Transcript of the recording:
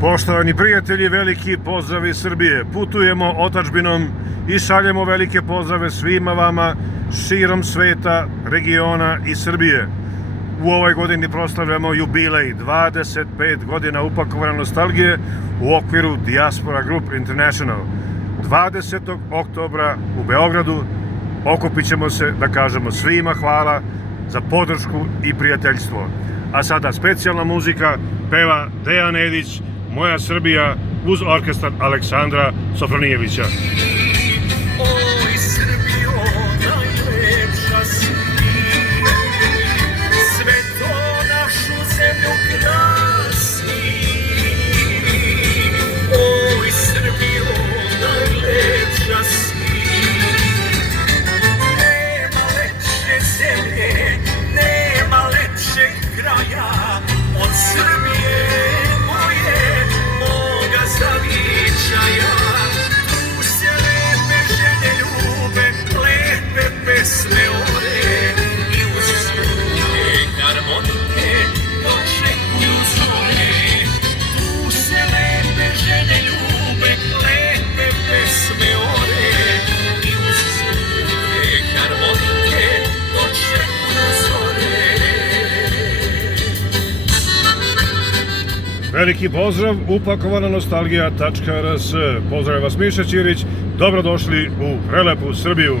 Poštovani prijatelji, veliki pozdrav iz Srbije. Putujemo otadžbinom i šaljemo velike pozdrave svima vama širom sveta, regiona i Srbije. U ovoj godini proslavljamo jubilej 25 godina upakovane nostalgije u okviru Diaspora Group International. 20. oktobra u Beogradu okupit ćemo se da kažemo svima hvala za podršku i prijateljstvo. A sada specijalna muzika peva Dejan Edić, Moja Srbija, uz orkestar Aleksandra Sofronijevića. Oj Srbijo, najlepša si, sve to našu zemlju krasi. Oj Srbijo, najlepša si, nema lepše zemlje, nema lepšeg kraja od Srbije moje, moga zavičaja. Tu se lepe žene ljube, lepe pesme ore i uz struke harmonike očekuju zore. Tu se lepe žene ljube, lepe pesme ore i uz struke harmonike očekuju zore. Veliki pozdrav, upakovana nostalgija.rs. Pozdravlja vas Miša Ćirić, dobrodošli u prelepu Srbiju.